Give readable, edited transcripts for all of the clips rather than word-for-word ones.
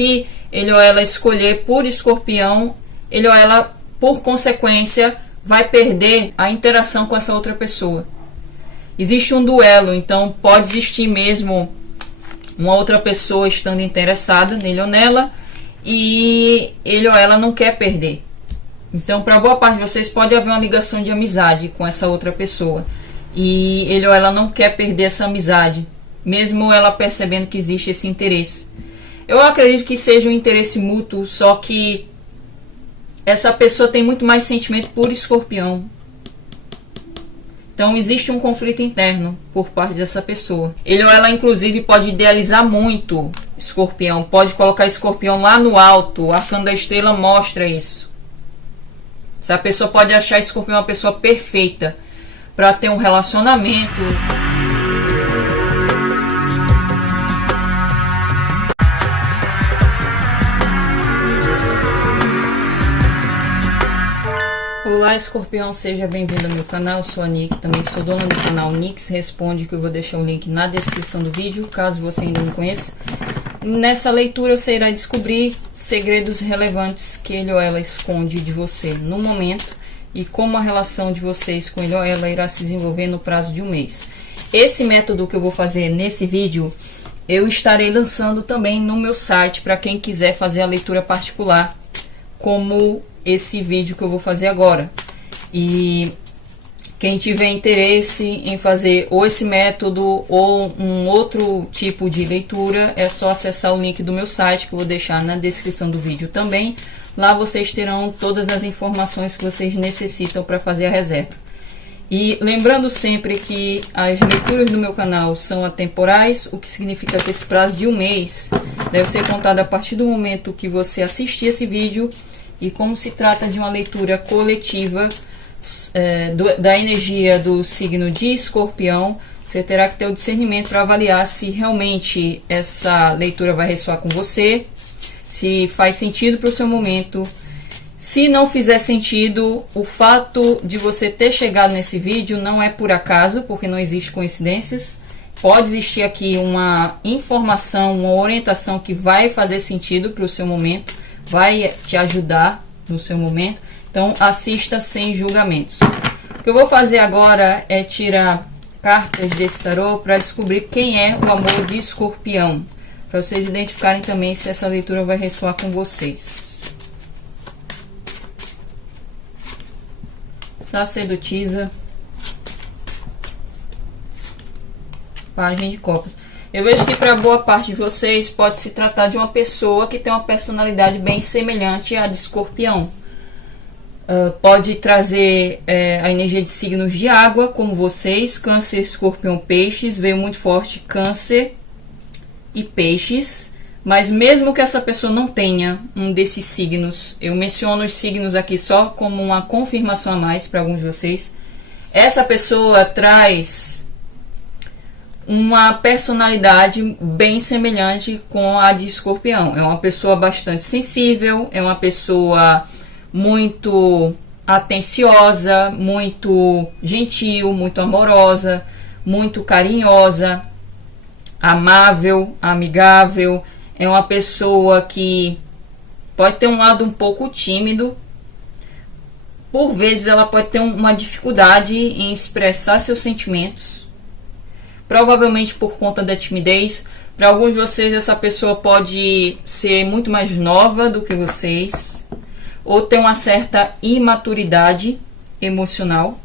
se ele ou ela escolher por escorpião, ele ou ela, por consequência, vai perder a interação com essa outra pessoa. Existe um duelo, então pode existir mesmo uma outra pessoa estando interessada nele ou nela, e ele ou ela não quer perder. Então, para boa parte de vocês, pode haver uma ligação de amizade com essa outra pessoa, e ele ou ela não quer perder essa amizade, mesmo ela percebendo que existe esse interesse. Eu acredito que seja um interesse mútuo, só que essa pessoa tem muito mais sentimento por escorpião. Então existe um conflito interno por parte dessa pessoa. Ele ou ela inclusive pode idealizar muito escorpião, pode colocar escorpião lá no alto. O arcano da estrela mostra isso. Essa pessoa pode achar escorpião uma pessoa perfeita para ter um relacionamento. Olá, escorpião, seja bem-vindo ao meu canal. Eu sou a Nick, também sou dona do canal Nix Responde, que eu vou deixar o link na descrição do vídeo, caso você ainda não conheça. Nessa leitura você irá descobrir segredos relevantes que ele ou ela esconde de você no momento e como a relação de vocês com ele ou ela irá se desenvolver no prazo de um mês. Esse método que eu vou fazer nesse vídeo, eu estarei lançando também no meu site para quem quiser fazer a leitura particular, como esse vídeo que eu vou fazer agora. E quem tiver interesse em fazer ou esse método ou um outro tipo de leitura, é só acessar o link do meu site, que eu vou deixar na descrição do vídeo também. Lá vocês terão todas as informações que vocês necessitam para fazer a reserva. E lembrando sempre que as leituras do meu canal são atemporais, o que significa que esse prazo de um mês deve ser contado a partir do momento que você assistir esse vídeo. E como se trata de uma leitura coletiva da energia do signo de escorpião, você terá que ter o discernimento para avaliar se realmente essa leitura vai ressoar com você, se faz sentido para o seu momento. Se não fizer sentido, o fato de você ter chegado nesse vídeo não é por acaso, porque não existe coincidências. Pode existir aqui uma informação, uma orientação que vai fazer sentido para o seu momento, vai te ajudar no seu momento. Então assista sem julgamentos. O que eu vou fazer agora é tirar cartas desse tarô para descobrir quem é o amor de escorpião, para vocês identificarem também se essa leitura vai ressoar com vocês. Sacerdotisa, Pajem de Copas. Eu vejo que para boa parte de vocês pode se tratar de uma pessoa que tem uma personalidade bem semelhante à de escorpião. Pode trazer a energia de signos de água, como vocês, câncer, escorpião, peixes. Veio muito forte câncer e peixes. Mas mesmo que essa pessoa não tenha um desses signos, eu menciono os signos aqui só como uma confirmação a mais para alguns de vocês. Essa pessoa traz uma personalidade bem semelhante com a de escorpião. É uma pessoa bastante sensível, é uma pessoa muito atenciosa, muito gentil, muito amorosa, muito carinhosa, amável, amigável. É uma pessoa que pode ter um lado um pouco tímido. Por vezes ela pode ter uma dificuldade em expressar seus sentimentos, provavelmente por conta da timidez. Para alguns de vocês, essa pessoa pode ser muito mais nova do que vocês, ou ter uma certa imaturidade emocional,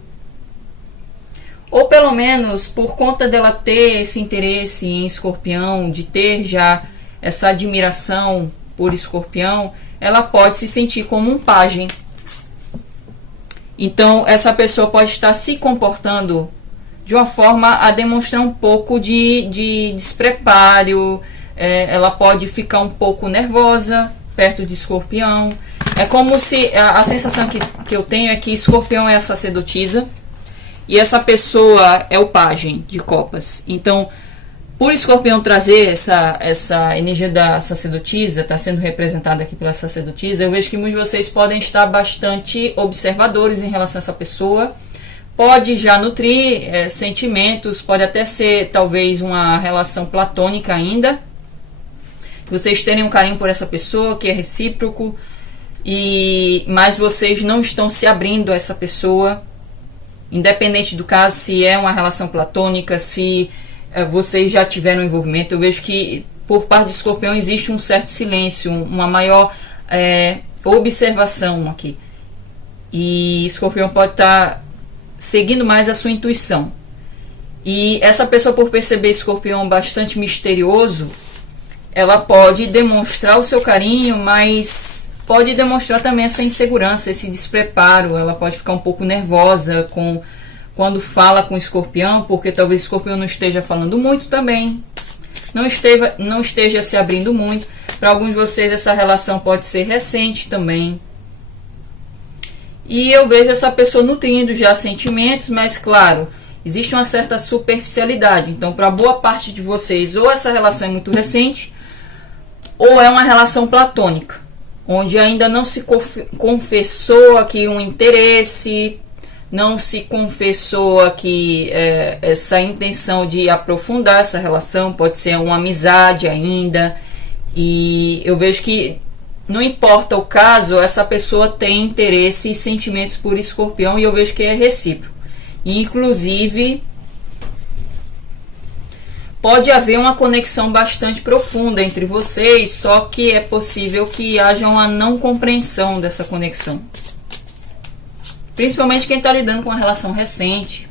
ou pelo menos por conta dela ter esse interesse em escorpião, de ter já essa admiração por escorpião, ela pode se sentir como um pajem. Então essa pessoa pode estar se comportando de uma forma a demonstrar um pouco de despreparo. Ela pode ficar um pouco nervosa perto de escorpião. É como se a sensação que eu tenho é que escorpião é a sacerdotisa e essa pessoa é o pajem de copas. Então, por escorpião trazer essa energia da sacerdotisa, está sendo representada aqui pela sacerdotisa, eu vejo que muitos de vocês podem estar bastante observadores em relação a essa pessoa. Pode já nutrir sentimentos, pode até ser talvez uma relação platônica ainda. vocês terem um carinho por essa pessoa, que é recíproco, mas vocês não estão se abrindo a essa pessoa, independente do caso, se é uma relação platônica, se vocês já tiveram envolvimento. Eu vejo que por parte de Escorpião existe um certo silêncio, uma maior observação aqui. E Escorpião pode estar seguindo mais a sua intuição. E essa pessoa, por perceber Escorpião bastante misterioso, ela pode demonstrar o seu carinho, mas pode demonstrar também essa insegurança, esse despreparo. Ela pode ficar um pouco nervosa quando fala com Escorpião, porque talvez Escorpião não esteja falando muito também, não esteja se abrindo muito. Para alguns de vocês essa relação pode ser recente também. E eu vejo essa pessoa nutrindo já sentimentos, mas claro, existe uma certa superficialidade. Então, para boa parte de vocês, ou essa relação é muito recente, ou é uma relação platônica, onde ainda não se confessou aqui um interesse, não se confessou aqui essa intenção de aprofundar essa relação. Pode ser uma amizade ainda. E eu vejo que não importa o caso, essa pessoa tem interesse e sentimentos por Escorpião, e eu vejo que é recíproco. Inclusive, pode haver uma conexão bastante profunda entre vocês, só que é possível que haja uma não compreensão dessa conexão. Principalmente quem está lidando com uma relação recente.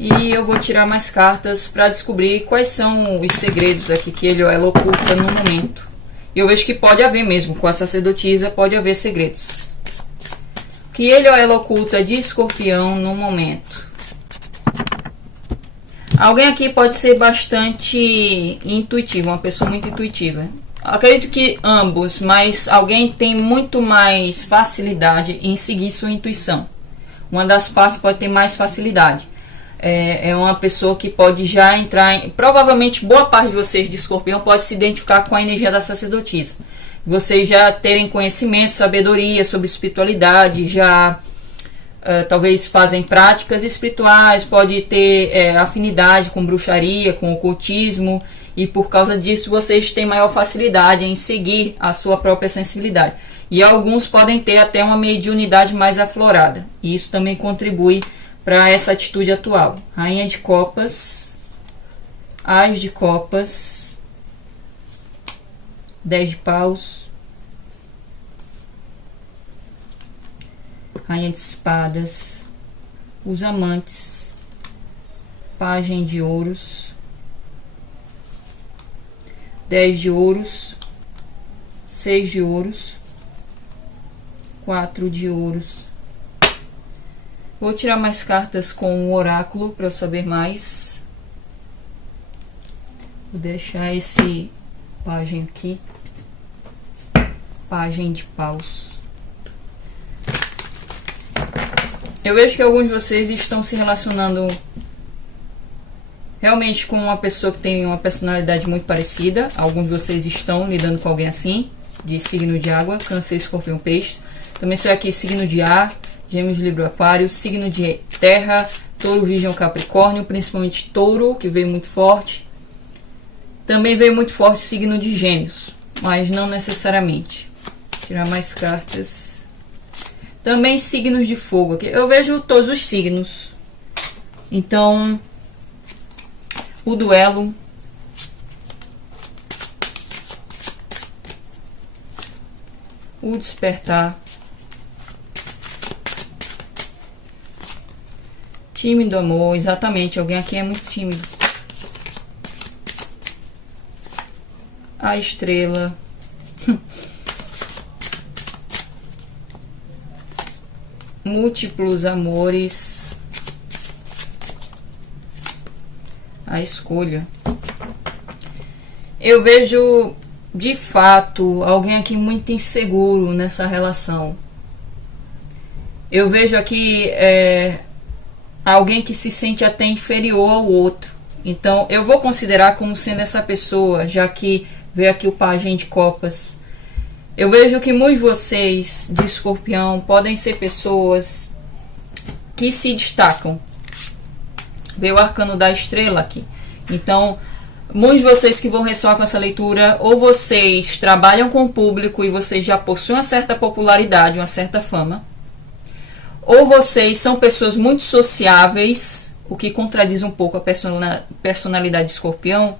E eu vou tirar mais cartas para descobrir quais são os segredos aqui que ele ou ela oculta no momento. E eu vejo que pode haver mesmo, com a sacerdotisa pode haver segredos. O que ele ou ela oculta de Escorpião no momento. Alguém aqui pode ser bastante intuitivo, uma pessoa muito intuitiva. Acredito que ambos, mas alguém tem muito mais facilidade em seguir sua intuição. Uma das partes pode ter mais facilidade. É uma pessoa que pode já entrar em... Provavelmente boa parte de vocês de Escorpião pode se identificar com a energia da sacerdotisa. Vocês já terem conhecimento, sabedoria sobre espiritualidade, já talvez fazem práticas espirituais, pode ter afinidade com bruxaria, com ocultismo, e por causa disso vocês têm maior facilidade em seguir a sua própria sensibilidade. E alguns podem ter até uma mediunidade mais aflorada, e isso também contribui para essa atitude atual. Rainha de Copas, As de Copas, 10 de Paus, Rainha de Espadas, os Amantes, Pagem de Ouros, 10 de Ouros, 6 de Ouros, 4 de Ouros. Vou tirar mais cartas com o oráculo para eu saber mais. Vou deixar esse Pagem aqui. Pagem de Paus. Eu vejo que alguns de vocês estão se relacionando realmente com uma pessoa que tem uma personalidade muito parecida. Alguns de vocês estão lidando com alguém assim, de signo de água, Câncer, Escorpião, Peixes. Também sou aqui signo de ar, Gêmeos, Libra, Aquário, signo de terra, Touro, Virgem, Capricórnio, principalmente Touro, que veio muito forte. Também veio muito forte signo de Gêmeos, mas não necessariamente. Vou tirar mais cartas. Também signos de fogo aqui. Eu vejo todos os signos. Então, o duelo. O despertar. Tímido amor, exatamente, alguém aqui é muito tímido. A estrela. Múltiplos amores. A escolha. Eu vejo, de fato, alguém aqui muito inseguro nessa relação. Eu vejo aqui alguém que se sente até inferior ao outro. Então, eu vou considerar como sendo essa pessoa, já que veio aqui o Pagem de Copas. Eu vejo que muitos de vocês de Escorpião podem ser pessoas que se destacam. Veio o arcano da estrela aqui. Então, Muitos de vocês que vão ressoar com essa leitura, ou vocês trabalham com o público e vocês já possuem uma certa popularidade, uma certa fama, ou vocês são pessoas muito sociáveis, o que contradiz um pouco a personalidade de Escorpião,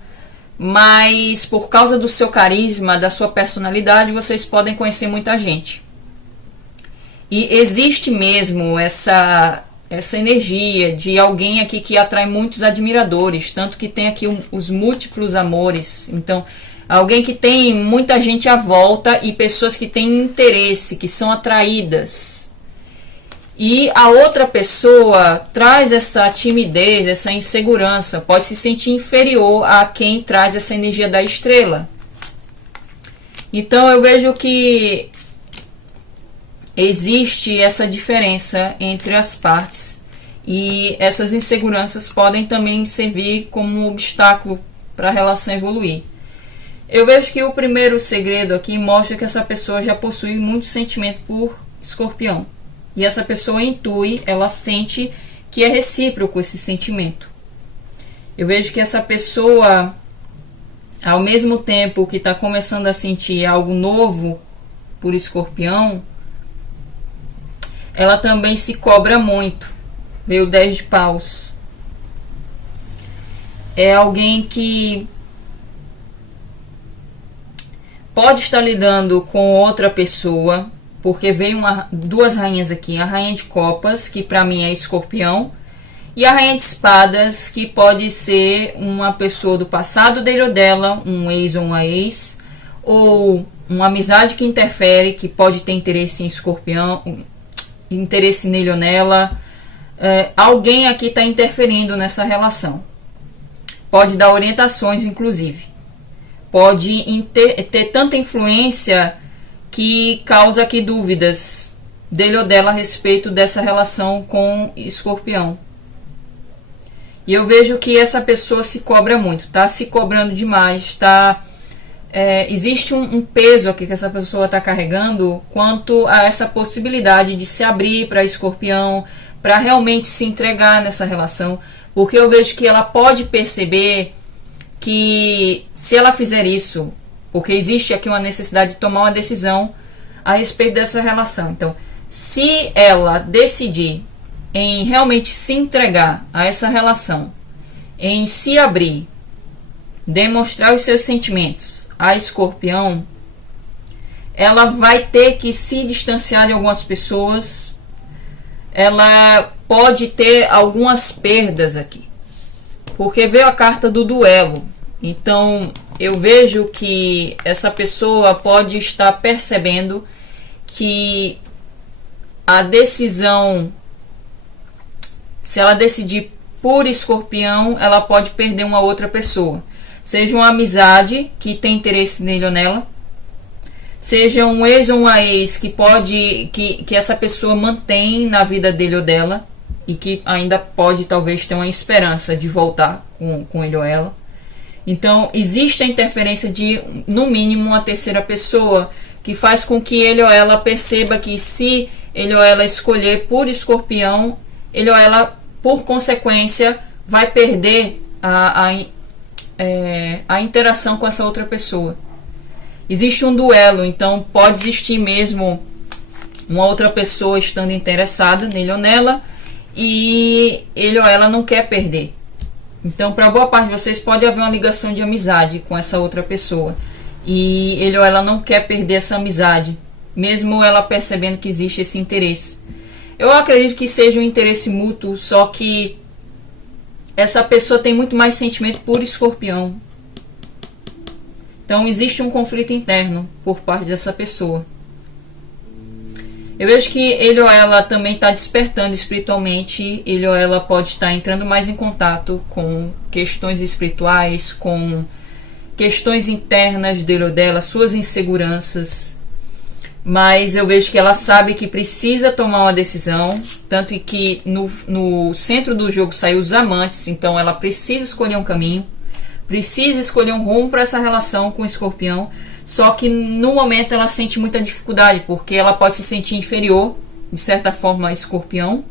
mas por causa do seu carisma, da sua personalidade, vocês podem conhecer muita gente. E existe mesmo essa energia de alguém aqui que atrai muitos admiradores, tanto que tem aqui os múltiplos amores. Então, alguém que tem muita gente à volta e pessoas que têm interesse, que são atraídas. E a outra pessoa traz essa timidez, essa insegurança, pode se sentir inferior a quem traz essa energia da estrela. Então eu vejo que existe essa diferença entre as partes e essas inseguranças podem também servir como um obstáculo para a relação evoluir. Eu vejo que o primeiro segredo aqui mostra que essa pessoa já possui muito sentimento por Escorpião. E essa pessoa intui, ela sente que é recíproco esse sentimento. Eu vejo que essa pessoa, ao mesmo tempo que está começando a sentir algo novo por Escorpião, ela também se cobra muito. Veio o 10 de paus. É alguém que pode estar lidando com outra pessoa, porque veio duas rainhas aqui. A rainha de copas, que para mim é Escorpião, e a rainha de espadas, que pode ser uma pessoa do passado dele ou dela, um ex ou uma ex, ou uma amizade que interfere, que pode ter interesse em Escorpião, interesse nele ou nela. Alguém aqui está interferindo nessa relação. Pode dar orientações, inclusive. Pode ter tanta influência que causa aqui dúvidas dele ou dela a respeito dessa relação com Escorpião. E eu vejo que essa pessoa se cobra muito, está se cobrando demais, existe um peso aqui que essa pessoa está carregando quanto a essa possibilidade de se abrir para Escorpião, para realmente se entregar nessa relação, porque eu vejo que ela pode perceber que se ela fizer isso, porque existe aqui uma necessidade de tomar uma decisão a respeito dessa relação. Então, se ela decidir em realmente se entregar a essa relação, em se abrir, demonstrar os seus sentimentos a Escorpião, ela vai ter que se distanciar de algumas pessoas, ela pode ter algumas perdas aqui, porque veio a carta do duelo. Então eu vejo que essa pessoa pode estar percebendo que a decisão, se ela decidir por Escorpião, ela pode perder uma outra pessoa, seja uma amizade que tem interesse nele ou nela, seja um ex ou uma ex que essa pessoa mantém na vida dele ou dela e que ainda pode talvez ter uma esperança de voltar com ele ou ela. Então existe a interferência de, no mínimo, uma terceira pessoa que faz com que ele ou ela perceba que se ele ou ela escolher por Escorpião, ele ou ela, por consequência, vai perder a interação com essa outra pessoa. Existe um duelo, então pode existir mesmo uma outra pessoa estando interessada nele ou nela e ele ou ela não quer perder. Então, para boa parte de vocês, pode haver uma ligação de amizade com essa outra pessoa e ele ou ela não quer perder essa amizade, mesmo ela percebendo que existe esse interesse. Eu acredito que seja um interesse mútuo, só que essa pessoa tem muito mais sentimento por Escorpião. Então existe um conflito interno por parte dessa pessoa. Eu vejo que ele ou ela também está despertando espiritualmente. Ele ou ela pode estar entrando mais em contato com questões espirituais, com questões internas dele ou dela, suas inseguranças. Mas eu vejo que ela sabe que precisa tomar uma decisão. Tanto que no centro do jogo saiu os amantes. Então ela precisa escolher um caminho, precisa escolher um rumo para essa relação com o Escorpião. Só que no momento ela sente muita dificuldade, porque ela pode se sentir inferior, de certa forma, a Escorpião.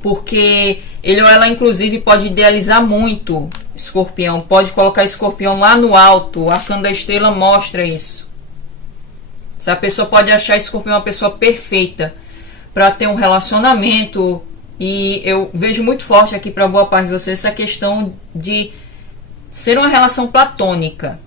Porque ele ou ela, inclusive, pode idealizar muito Escorpião. Pode colocar Escorpião lá no alto. O arcano da estrela mostra isso. Essa pessoa pode achar Escorpião uma pessoa perfeita para ter um relacionamento. E eu vejo muito forte aqui para boa parte de vocês essa questão de ser uma relação platônica.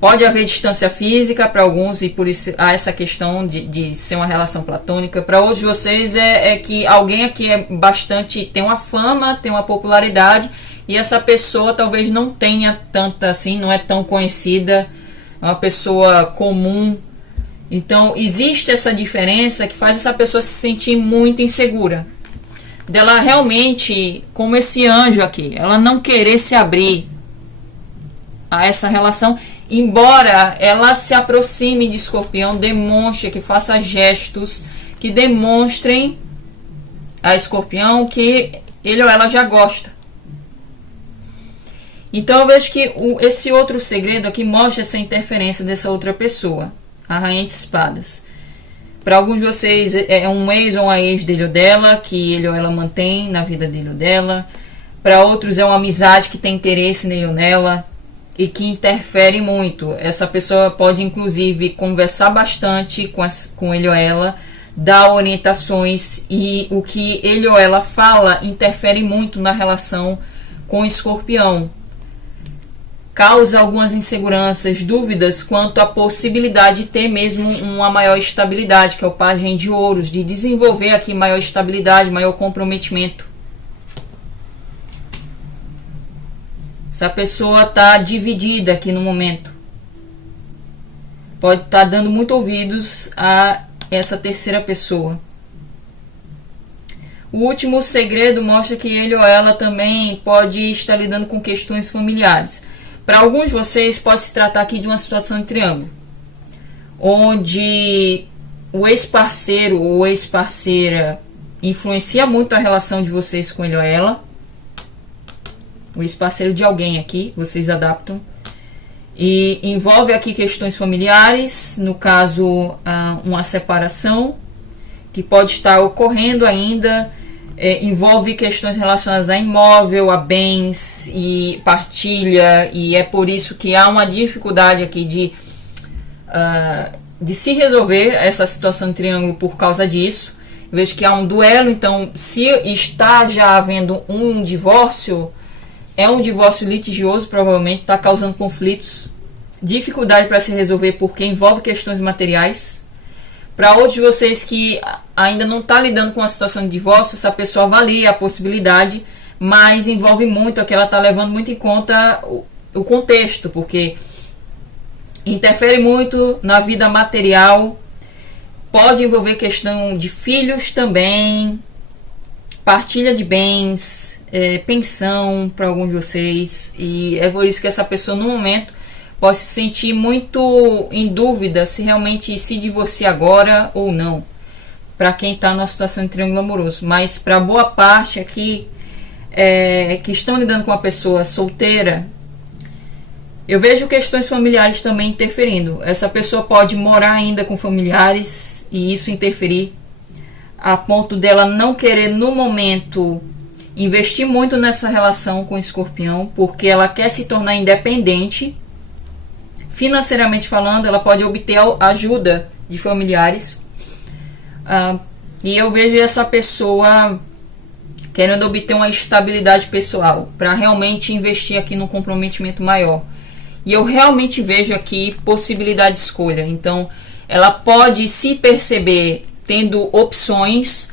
Pode haver distância física para alguns e por isso há essa questão de ser uma relação platônica. Para outros de vocês é que alguém aqui é bastante, tem uma fama, tem uma popularidade e essa pessoa talvez não tenha tanta assim, não é tão conhecida, é uma pessoa comum. Então existe essa diferença que faz essa pessoa se sentir muito insegura. Dela realmente, como esse anjo aqui, ela não querer se abrir a essa relação, embora ela se aproxime de Escorpião, demonstre, que faça gestos que demonstrem a Escorpião que ele ou ela já gosta. Então eu vejo que esse outro segredo aqui mostra essa interferência dessa outra pessoa, a Rainha de Espadas. Para alguns de vocês é um ex ou uma ex dele ou dela, que ele ou ela mantém na vida dele ou dela. Para outros é uma amizade que tem interesse nele ou nela e que interfere muito. Essa pessoa pode inclusive conversar bastante com ele ou ela, dar orientações, e o que ele ou ela fala interfere muito na relação com o Escorpião. Causa algumas inseguranças, dúvidas quanto à possibilidade de ter mesmo uma maior estabilidade, que é o Pajem de Ouros, de desenvolver aqui maior estabilidade, maior comprometimento. Essa pessoa está dividida aqui no momento. Pode estar dando muito ouvidos a essa terceira pessoa. O último segredo mostra que ele ou ela também pode estar lidando com questões familiares. Para alguns de vocês pode se tratar aqui de uma situação de triângulo, onde o ex-parceiro ou ex-parceira influencia muito a relação de vocês com ele ou ela. O ex-parceiro de alguém aqui, vocês adaptam. E envolve aqui questões familiares, no caso uma separação, que pode estar ocorrendo ainda. Envolve questões relacionadas a imóvel, a bens e partilha, e é por isso que há uma dificuldade aqui de se resolver essa situação de triângulo por causa disso. Eu vejo que há um duelo, então se está já havendo um divórcio, é um divórcio litigioso, provavelmente está causando conflitos, dificuldade para se resolver porque envolve questões materiais. Para outros de vocês que ainda não está lidando com a situação de divórcio, essa pessoa avalia a possibilidade, mas envolve muito, aqui ela está levando muito em conta o contexto, porque interfere muito na vida material, pode envolver questão de filhos também, partilha de bens, pensão para alguns de vocês, e é por isso que essa pessoa no momento pode se sentir muito em dúvida se realmente se divorciar agora ou não, para quem está numa situação de triângulo amoroso. Mas para boa parte aqui que estão lidando com uma pessoa solteira, eu vejo questões familiares também interferindo. Essa pessoa pode morar ainda com familiares e isso interferir a ponto dela não querer no momento investir muito nessa relação com o Escorpião, porque ela quer se tornar independente. Financeiramente falando, ela pode obter ajuda de familiares. E eu vejo essa pessoa querendo obter uma estabilidade pessoal para realmente investir aqui num comprometimento maior. E eu realmente vejo aqui possibilidade de escolha. Então, ela pode se perceber tendo opções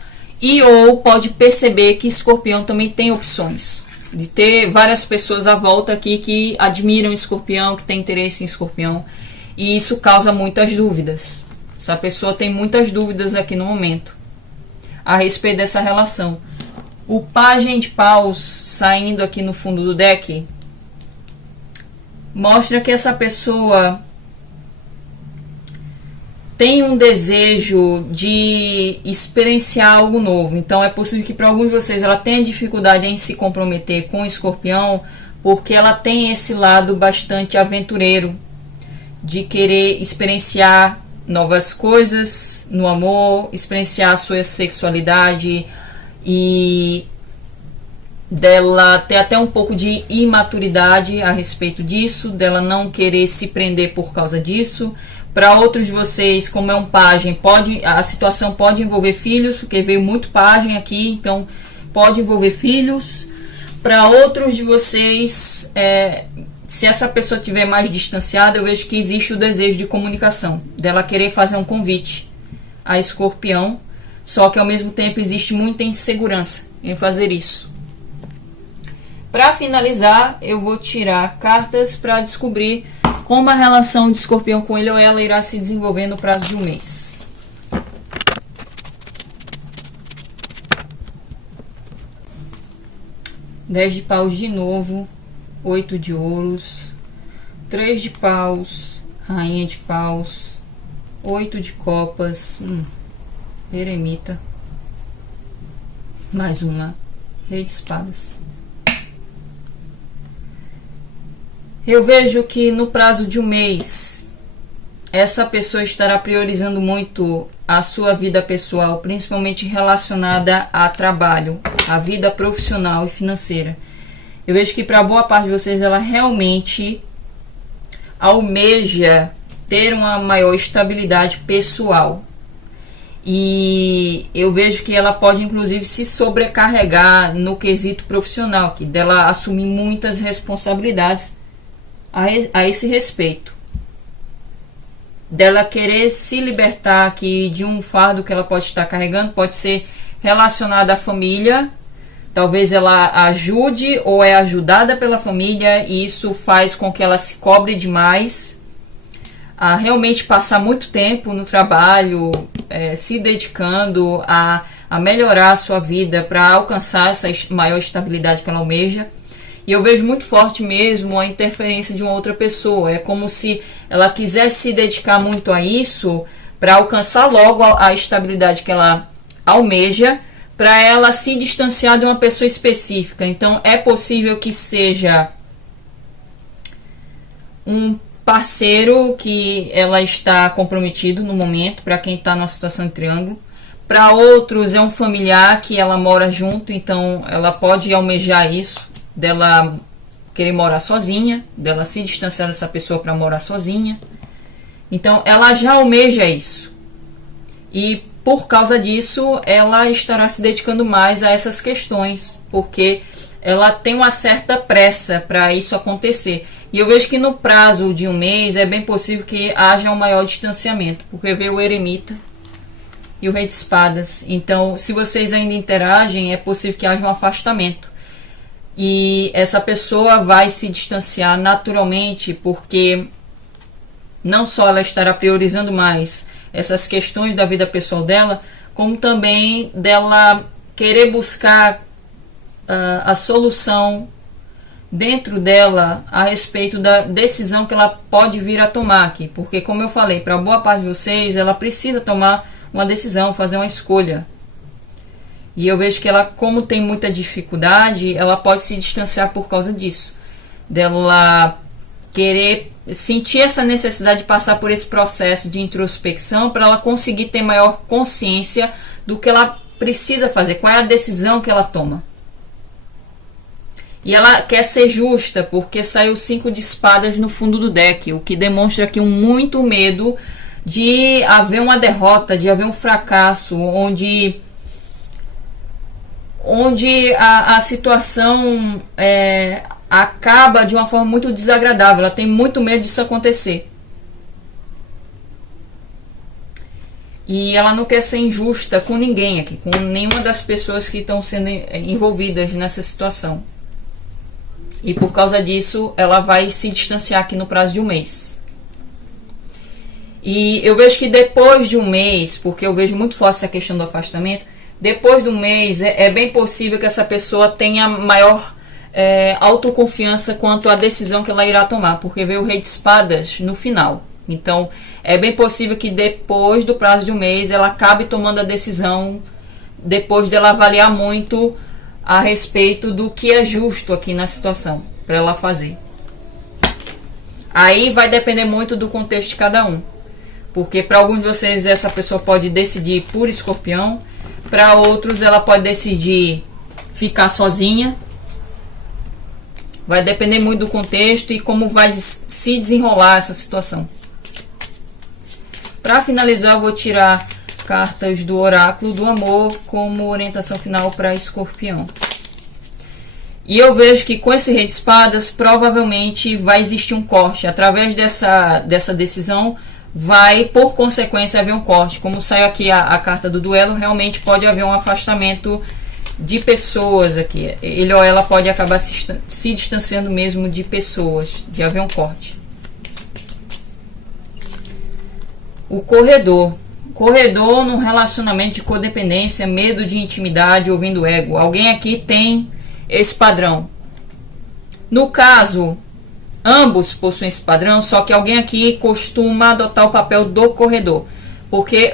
ou pode perceber que Escorpião também tem opções. De ter várias pessoas à volta aqui que admiram Escorpião, que tem interesse em Escorpião. E isso causa muitas dúvidas. Essa pessoa tem muitas dúvidas aqui no momento a respeito dessa relação. O Pajem de Paus saindo aqui no fundo do deck mostra que essa pessoa tem um desejo de experienciar algo novo. Então é possível que para alguns de vocês ela tenha dificuldade em se comprometer com o Escorpião, porque ela tem esse lado bastante aventureiro, de querer experienciar novas coisas no amor, experienciar a sua sexualidade e dela ter até um pouco de imaturidade a respeito disso, dela não querer se prender por causa disso. Para outros de vocês, como é um pajem, a situação pode envolver filhos, porque veio muito pajem aqui, então pode envolver filhos. Para outros de vocês, se essa pessoa estiver mais distanciada, eu vejo que existe o desejo de comunicação, dela querer fazer um convite a Escorpião, só que ao mesmo tempo existe muita insegurança em fazer isso. Para finalizar, eu vou tirar cartas para descobrir como a relação de Escorpião com ele ou ela irá se desenvolver no prazo de um mês. Dez de paus de novo, 8 de ouros, 3 de paus, rainha de paus, 8 de copas, eremita, mais uma, rei de espadas. Eu vejo que no prazo de um mês, essa pessoa estará priorizando muito a sua vida pessoal, principalmente relacionada a trabalho, a vida profissional e financeira. Eu vejo que para boa parte de vocês, ela realmente almeja ter uma maior estabilidade pessoal. E eu vejo que ela pode inclusive se sobrecarregar no quesito profissional, que dela assumir muitas responsabilidades a esse respeito, dela querer se libertar aqui de um fardo que ela pode estar carregando, pode ser relacionado à família, talvez ela ajude ou é ajudada pela família, e isso faz com que ela se cobre demais, a realmente passar muito tempo no trabalho, se dedicando a melhorar a sua vida para alcançar essa maior estabilidade que ela almeja. E eu vejo muito forte mesmo a interferência de uma outra pessoa. É como se ela quisesse se dedicar muito a isso para alcançar logo a estabilidade que ela almeja, para ela se distanciar de uma pessoa específica. Então é possível que seja um parceiro que ela está comprometido no momento, para quem está numa situação de triângulo. Para outros é um familiar que ela mora junto, então ela pode almejar isso, dela querer morar sozinha, dela se distanciar dessa pessoa para morar sozinha. Então ela já almeja isso, e por causa disso ela estará se dedicando mais a essas questões, porque ela tem uma certa pressa para isso acontecer. E eu vejo que no prazo de um mês é bem possível que haja um maior distanciamento, porque veio o eremita e o rei de espadas. Então, se vocês ainda interagem, é possível que haja um afastamento. E essa pessoa vai se distanciar naturalmente, porque não só ela estará priorizando mais essas questões da vida pessoal dela, como também dela querer buscar a solução dentro dela a respeito da decisão que ela pode vir a tomar aqui. Porque, como eu falei, para boa parte de vocês, ela precisa tomar uma decisão, fazer uma escolha. E eu vejo que ela, como tem muita dificuldade, ela pode se distanciar por causa disso. Dela querer sentir essa necessidade de passar por esse processo de introspecção para ela conseguir ter maior consciência do que ela precisa fazer, qual é a decisão que ela toma. E ela quer ser justa, porque saiu 5 de espadas no fundo do deck, o que demonstra aqui muito medo de haver uma derrota, de haver um fracasso, onde a situação acaba de uma forma muito desagradável. Ela tem muito medo disso acontecer. E ela não quer ser injusta com ninguém aqui, com nenhuma das pessoas que estão sendo envolvidas nessa situação. E por causa disso, ela vai se distanciar aqui no prazo de um mês. E eu vejo que depois de um mês, porque eu vejo muito forte essa questão do afastamento, depois do mês é bem possível que essa pessoa tenha maior autoconfiança quanto à decisão que ela irá tomar, porque veio o rei de espadas no final. Então é bem possível que depois do prazo de um mês ela acabe tomando a decisão, depois dela avaliar muito a respeito do que é justo aqui na situação para ela fazer. Aí vai depender muito do contexto de cada um, porque para alguns de vocês essa pessoa pode decidir por Escorpião, para outros ela pode decidir ficar sozinha, Vai depender muito do contexto e como vai se desenrolar essa situação. Para finalizar, eu vou tirar cartas do Oráculo do Amor como orientação final para Escorpião. E eu vejo que com esse Rei de Espadas, provavelmente vai existir um corte. Através dessa decisão, vai, por consequência, haver um corte. Como saiu aqui a carta do duelo, realmente pode haver um afastamento de pessoas aqui. Ele ou ela pode acabar se distanciando mesmo de pessoas, de haver um corte. O corredor. Corredor num relacionamento de codependência, medo de intimidade, ouvindo ego. Alguém aqui tem esse padrão. No caso, ambos possuem esse padrão, só que alguém aqui costuma adotar o papel do corredor. Porque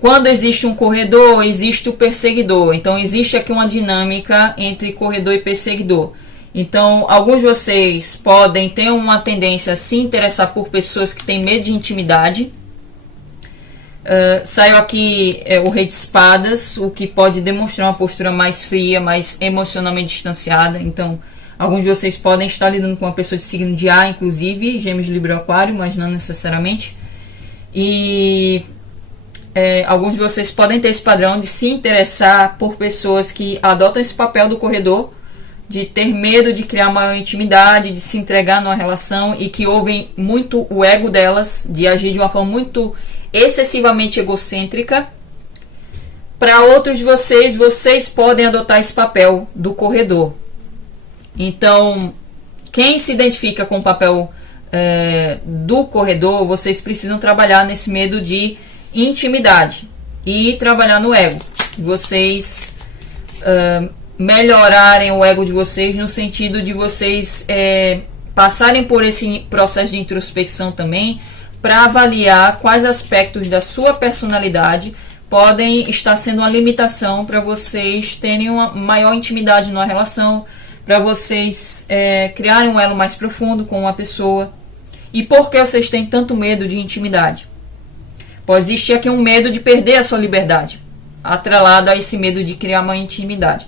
quando existe um corredor, existe o perseguidor. Então, existe aqui uma dinâmica entre corredor e perseguidor. Então, alguns de vocês podem ter uma tendência a se interessar por pessoas que têm medo de intimidade. Saiu aqui o Rei de Espadas, o que pode demonstrar uma postura mais fria, mais emocionalmente distanciada. Então, alguns de vocês podem estar lidando com uma pessoa de signo de ar, inclusive, Gêmeos, Libra, Aquário, mas não necessariamente. E alguns de vocês podem ter esse padrão de se interessar por pessoas que adotam esse papel do corredor, de ter medo de criar uma intimidade, de se entregar numa relação e que ouvem muito o ego delas, de agir de uma forma muito excessivamente egocêntrica. Para outros de vocês podem adotar esse papel do corredor. Então, quem se identifica com o papel do corredor, vocês precisam trabalhar nesse medo de intimidade e trabalhar no ego. Vocês melhorarem o ego de vocês no sentido de vocês passarem por esse processo de introspecção também, para avaliar quais aspectos da sua personalidade podem estar sendo uma limitação para vocês terem uma maior intimidade numa relação, para vocês criarem um elo mais profundo com uma pessoa. E por que vocês têm tanto medo de intimidade? Pode existir aqui um medo de perder a sua liberdade, atrelado a esse medo de criar uma intimidade.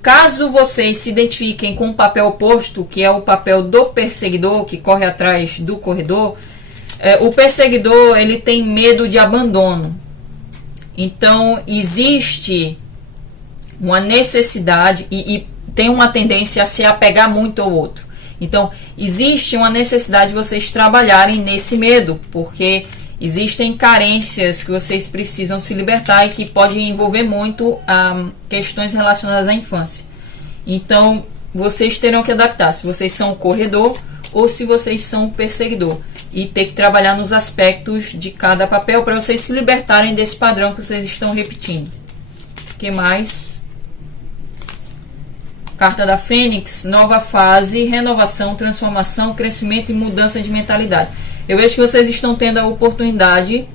Caso vocês se identifiquem com o papel oposto, que é o papel do perseguidor, que corre atrás do corredor, o perseguidor ele tem medo de abandono. Então existe uma necessidade e tem uma tendência a se apegar muito ao outro. Então existe uma necessidade de vocês trabalharem nesse medo, porque existem carências que vocês precisam se libertar e que podem envolver muito questões relacionadas à infância. Então vocês terão que adaptar se vocês são o corredor ou se vocês são o perseguidor, e ter que trabalhar nos aspectos de cada papel para vocês se libertarem desse padrão que vocês estão repetindo. O que mais? Carta da Fênix, nova fase, renovação, transformação, crescimento e mudança de mentalidade. Eu vejo que vocês estão tendo a oportunidade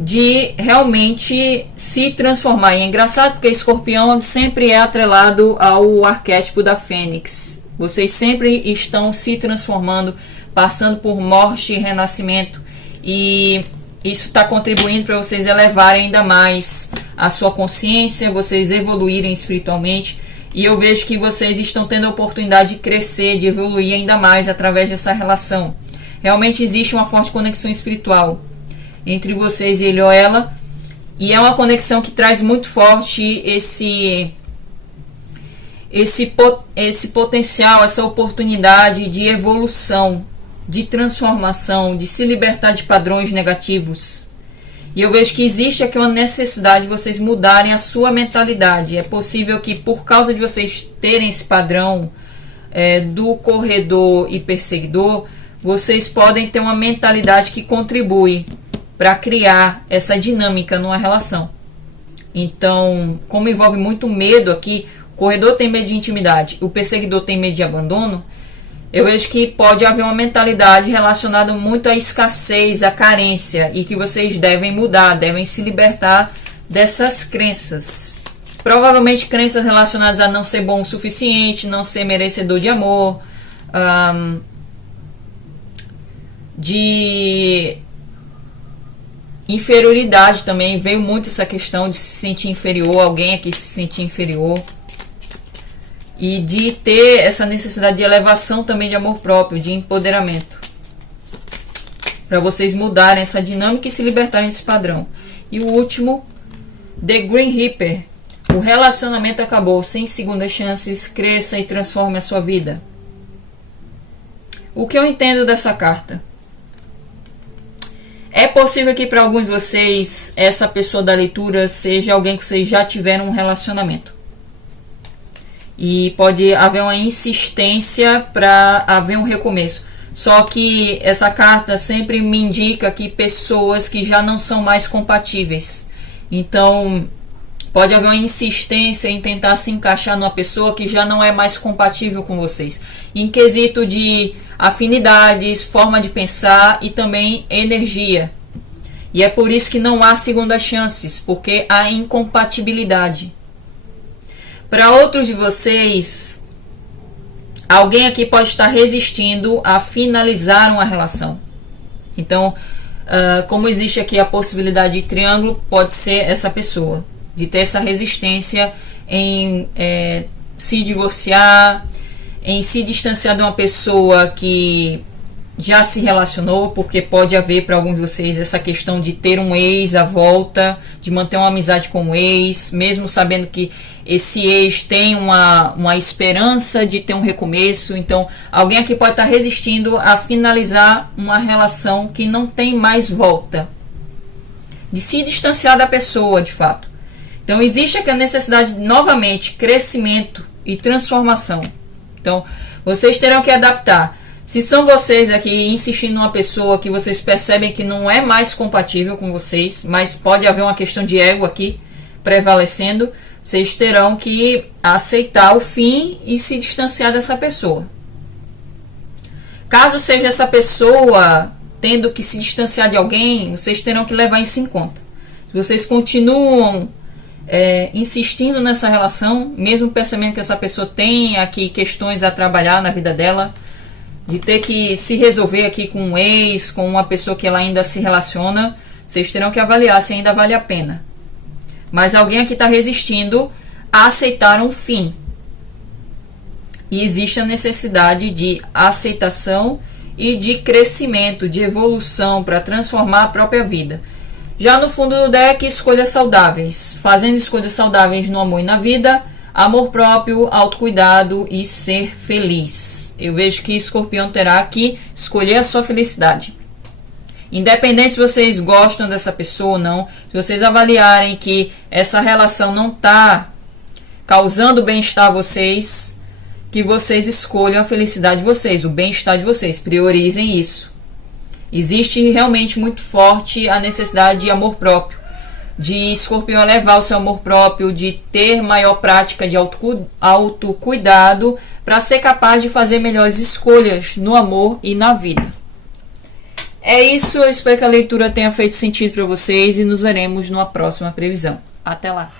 de realmente se transformar. E é engraçado porque Escorpião sempre é atrelado ao arquétipo da Fênix. Vocês sempre estão se transformando, passando por morte e renascimento, e isso está contribuindo para vocês elevarem ainda mais a sua consciência, vocês evoluírem espiritualmente. E eu vejo que vocês estão tendo a oportunidade de crescer, de evoluir ainda mais através dessa relação. Realmente existe uma forte conexão espiritual entre vocês e ele ou ela, e é uma conexão que traz muito forte esse potencial, essa oportunidade de evolução, de transformação, de se libertar de padrões negativos. E eu vejo que existe aqui uma necessidade de vocês mudarem a sua mentalidade. É possível que por causa de vocês terem esse padrão do corredor e perseguidor, vocês podem ter uma mentalidade que contribui para criar essa dinâmica numa relação. Então, como envolve muito medo aqui, o corredor tem medo de intimidade, o perseguidor tem medo de abandono, eu vejo que pode haver uma mentalidade relacionada muito à escassez, à carência, e que vocês devem mudar, devem se libertar dessas crenças. Provavelmente crenças relacionadas a não ser bom o suficiente, não ser merecedor de amor, de inferioridade também. Veio muito essa questão de se sentir inferior, alguém aqui se sentir inferior. e de ter essa necessidade de elevação também de amor próprio, de empoderamento, para vocês mudarem essa dinâmica e se libertarem desse padrão. E o último, The Green Reaper. O relacionamento acabou, sem segundas chances, cresça e transforme a sua vida. O que eu entendo dessa carta? É possível que para alguns de vocês, essa pessoa da leitura seja alguém que vocês já tiveram um relacionamento. E pode haver uma insistência para haver um recomeço. Só que essa carta sempre me indica que pessoas que já não são mais compatíveis. Então, pode haver uma insistência em tentar se encaixar numa pessoa que já não é mais compatível com vocês. Em quesito de afinidades, forma de pensar e também energia. E é por isso que não há segundas chances, porque há incompatibilidade. Para outros de vocês, alguém aqui pode estar resistindo a finalizar uma relação. Então, como existe aqui a possibilidade de triângulo, pode ser essa pessoa, de ter essa resistência em se divorciar, em se distanciar de uma pessoa que já se relacionou, porque pode haver para alguns de vocês essa questão de ter um ex à volta, de manter uma amizade com o ex, mesmo sabendo que esse ex tem uma esperança de ter um recomeço. Então, alguém aqui pode estar resistindo a finalizar uma relação que não tem mais volta, de se distanciar da pessoa, de fato. Então, existe aqui a necessidade de, novamente, crescimento e transformação. Então, vocês terão que adaptar. Se são vocês aqui insistindo numa pessoa que vocês percebem que não é mais compatível com vocês, mas pode haver uma questão de ego aqui prevalecendo, vocês terão que aceitar o fim e se distanciar dessa pessoa. Caso seja essa pessoa tendo que se distanciar de alguém, vocês terão que levar isso em conta. Se vocês continuam insistindo nessa relação, mesmo percebendo que essa pessoa tem aqui questões a trabalhar na vida dela, de ter que se resolver aqui com um ex, com uma pessoa que ela ainda se relaciona, vocês terão que avaliar se ainda vale a pena. Mas alguém aqui está resistindo a aceitar um fim. E existe a necessidade de aceitação e de crescimento, de evolução para transformar a própria vida. Já no fundo do deck, escolhas saudáveis. Fazendo escolhas saudáveis no amor e na vida, amor próprio, autocuidado e ser feliz. Eu vejo que Escorpião terá que escolher a sua felicidade. Independente se vocês gostam dessa pessoa ou não, se vocês avaliarem que essa relação não está causando bem-estar a vocês, que vocês escolham a felicidade de vocês, o bem-estar de vocês, priorizem isso. Existe realmente muito forte a necessidade de amor próprio, de Escorpião elevar o seu amor próprio, de ter maior prática de autocuidado para ser capaz de fazer melhores escolhas no amor e na vida. É isso, eu espero que a leitura tenha feito sentido para vocês e nos veremos numa próxima previsão. Até lá!